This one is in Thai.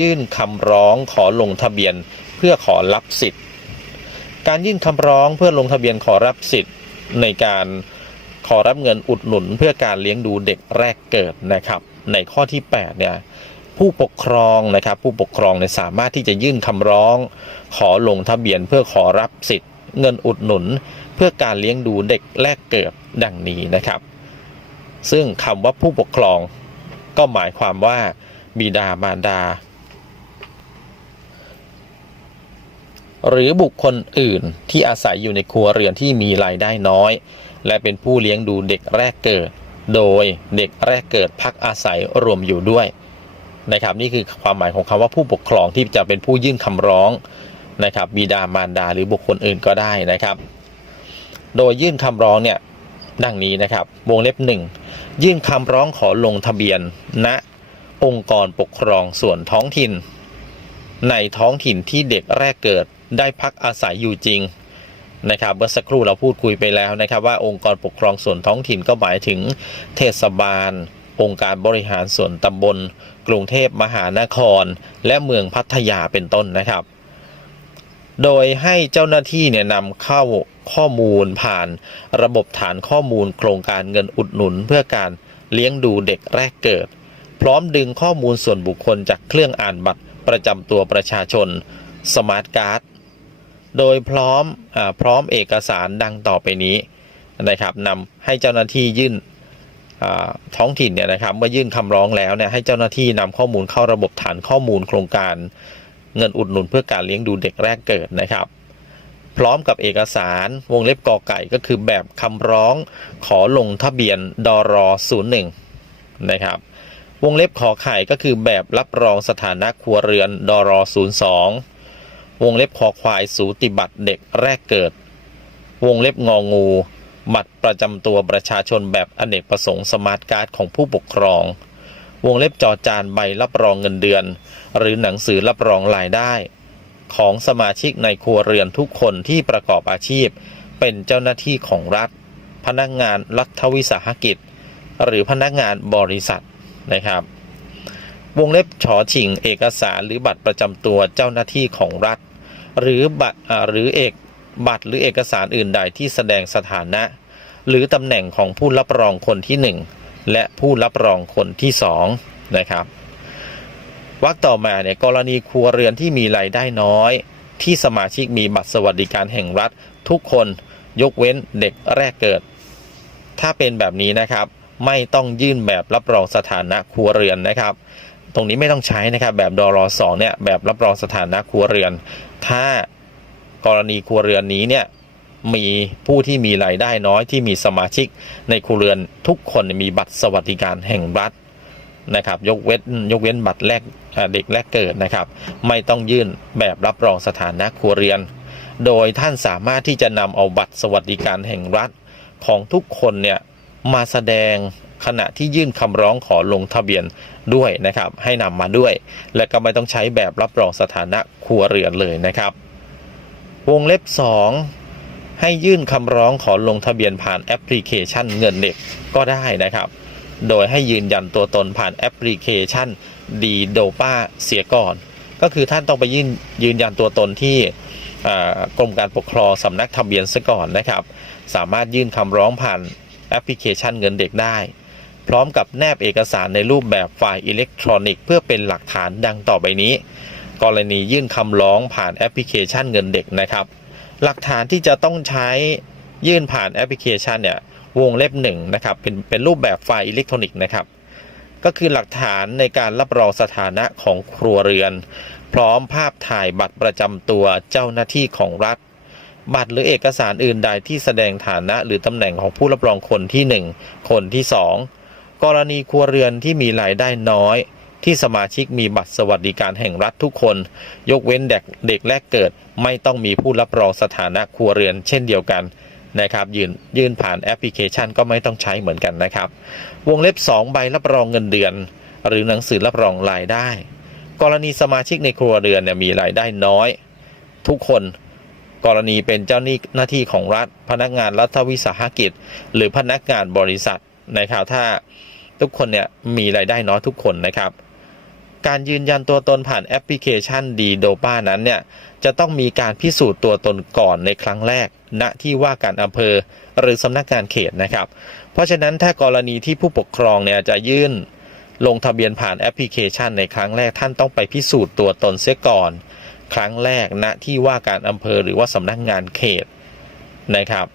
ยื่นคำร้องขอลงทะเบียนเพื่อขอรับสิทธิ์ การยื่นคำร้องเพื่อลงทะเบียนขอรับสิทธิ์ในการขอรับเงินอุดหนุนเพื่อการเลี้ยงดูเด็กแรกเกิดนะครับ ในข้อที่8เนี่ยผู้ปกครองนะครับ ผู้ปกครองเนี่ยสามารถที่จะยื่นคำร้อง ขอลงทะเบียนเพื่อขอรับสิทธิ์ เงินอุดหนุน เพื่อการเลี้ยงดูเด็กแรกเกิดดังนี้นะครับ ซึ่งคำว่าผู้ปกครองก็หมายความว่าบิดามารดา หรือบุคคลอื่นที่อาศัยอยู่ในครัวเรือนที่มีรายได้น้อย และเป็นผู้เลี้ยงดูเด็กแรกเกิด โดยเด็กแรกเกิดพักอาศัยรวมอยู่ด้วยนะครับนี่คือความหมายของคำว่าผู้ปกครองที่จะเป็นผู้ยื่นคำร้องนะครับบิดามารดาหรือบุคคลอื่นก็ได้นะครับ โดยยื่นคำร้องเนี่ยดังนี้นะครับวงเล็บหนึ่งยื่นคำร้องขอลงทะเบียนณองค์กรปกครองส่วนท้องถิ่น ในท้องถิ่นที่เด็กแรกเกิด ได้พักอาศัยอยู่จริงนะครับเมื่อสักครู่เราพูดคุยไปแล้วนะครับว่าองค์กรปกครองส่วนท้องถิ่นก็หมายถึงเทศบาล องค์การบริหารส่วนตำบล กรุงเทพมหานคร และเมืองพัทยาเป็นต้นนะครับ โดยให้เจ้าหน้าที่เนี่ยนำเข้าข้อมูลผ่านระบบฐานข้อมูลโครงการเงินอุดหนุน เพื่อการเลี้ยงดูเด็กแรกเกิด พร้อมดึงข้อมูลส่วนบุคคลจากเครื่องอ่านบัตรประจำตัวประชาชนสมาร์ทการ์ด โดยพร้อมอพร้อมเอกสารดังต่อไปนี้นะครับนำให้เจ้าหน้าที่ยื่นท้องถิ่นเนี่ยนะครับเมื่อยื่นคำร้องแล้วเนี่ยให้เจ้าหน้าที่นำข้อมูลเข้าระบบฐานข้อมูลโครงการเงินอุดหนุนเพื่อการเลี้ยงดูเด็กแรกเกิดนะครับ พร้อมกับเอกสารวงเล็บกอไก่ก็คือแบบคำร้องขอลงทะเบียนดอร01นะครับวงเล็บขอไข่ก็คือแบบรับรองสถานะครัวเรือนดอร02 วงเล็บคอควายสูติบัตรเด็กแรกเกิด วงเล็บงองู บัตรประจำตัวประชาชนแบบอเนกประสงค์สมาร์ทการ์ดของผู้ปกครอง วงเล็บจอจานใบรับรองเงินเดือน หรือหนังสือรับรองรายได้ ของสมาชิกในครัวเรือนทุกคนที่ประกอบอาชีพ เป็นเจ้าหน้าที่ของรัฐ พนักงานรัฐวิสาหกิจ หรือพนักงานบริษัทนะครับวงเล็บฉอฉิงเอกสารหรือบัตรประจำตัวเจ้าหน้าที่ของรัฐ หรือบัตรหรือเอกบัตรหรือเอกสารอื่นใดที่แสดงสถานะ หรือตำแหน่งของผู้รับรองคนที่หนึ่งและผู้รับรองคนที่สองนะครับวรรคต่อมาเนี่ยกรณีครัวเรือนที่มีรายได้น้อย ที่สมาชิกมีบัตรสวัสดิการแห่งรัฐ ทุกคนยกเว้นเด็กแรกเกิด ถ้าเป็นแบบนี้นะครับ ไม่ต้องยื่นแบบรับรองสถานะครัวเรือนนะครับ ตรงนี้ไม่ต้องใช้นะครับ แบบดรอสองเนี่ยแบบรับรองสถานะครัวเรือน ถ้ากรณีครัวเรือนนี้เนี่ยมีผู้ที่มีรายได้น้อยที่มีสมาชิกในครัวเรือนทุกคนมีบัตรสวัสดิการแห่งรัฐนะครับ ยกเว้นยกเว้นบัตรแรกเด็กแรกเกิดนะครับ ไม่ต้องยื่นแบบรับรองสถานะครัวเรือน โดยท่านสามารถที่จะนำเอาบัตรสวัสดิการแห่งรัฐของทุกคนเนี่ยมาแสดง ขณะที่ยื่นคำร้องขอลงทะเบียนด้วยนะครับให้นำมาด้วย และก็ไม่ต้องใช้แบบรับรองสถานะครัวเรือนเลยนะครับ วงเล็บ 2 ให้ยื่นคำร้องขอลงทะเบียนผ่านแอปพลิเคชันเงินเด็กก็ได้นะครับ โดยให้ยืนยันตัวตนผ่านแอปพลิเคชันดีโดป้าเสียก่อน ก็คือท่านต้องไปยืนยืนยันตัวตนที่กรมการปกครองสำนักทะเบียนซะก่อนนะครับ สามารถยื่นคำร้องผ่านแอปพลิเคชันเงินเด็กได้ ร้อมกับแนบเอกสารในรูปแบบไฟล์อิเล็กทรอนิกส์เพื่อเป็นหลักฐานดังต่อไปนี้ กรณียื่นคำร้องผ่านแอปพลิเคชันเงินเด็กนะครับ หลักฐานที่จะต้องใช้ยื่นผ่านแอปพลิเคชันเนี่ยวงเล็บหนึ่งนะครับเป็นเป็นรูปแบบไฟล์อิเล็กทรอนิกส์นะครับก็คือหลักฐานในการรับรองสถานะของครัวเรือน พร้อมภาพถ่ายบัตรประจำตัวเจ้าหน้าที่ของรัฐ บัตรหรือเอกสารอื่นใดที่แสดงฐานะหรือตำแหน่งของผู้รับรองคนที่ 1 คนที่ 2 กรณีครัวเรือนที่มีรายได้น้อย ที่สมาชิกมีบัตรสวัสดิการแห่งรัฐทุกคน ยกเว้นเด็กเด็กแรกเกิด ไม่ต้องมีผู้รับรองสถานะครัวเรือนเช่นเดียวกันนะครับยืนยื่นผ่านแอปพลิเคชันก็ไม่ต้องใช้เหมือนกันนะครับ วงเล็บ 2 ใบรับรองเงินเดือน หรือหนังสือรับรองรายได้ กรณีสมาชิกในครัวเรือนเนี่ยมีรายได้น้อย ทุกคนกรณีเป็นเจ้าหน้าที่ของรัฐ พนักงานรัฐวิสาหกิจ หรือพนักงานบริษัท นะครับ ถ้าทุกคนเนี่ยมีรายได้น้อยทุกคนนะครับ การยืนยันตัวตนผ่านแอปพลิเคชันดีโดป้านั้นเนี่ยจะต้องมีการพิสูจน์ตัวตนก่อนในครั้งแรก ณที่ว่าการอำเภอหรือสำนักงานเขตนะครับ เพราะฉะนั้นถ้ากรณีที่ผู้ปกครองเนี่ยจะยื่นลงทะเบียนผ่านแอปพลิเคชันในครั้งแรกท่านต้องไปพิสูจน์ตัวตนเสียก่อน ครั้งแรกณที่ว่าการอำเภอหรือว่าสำนักงานเขตนะครับ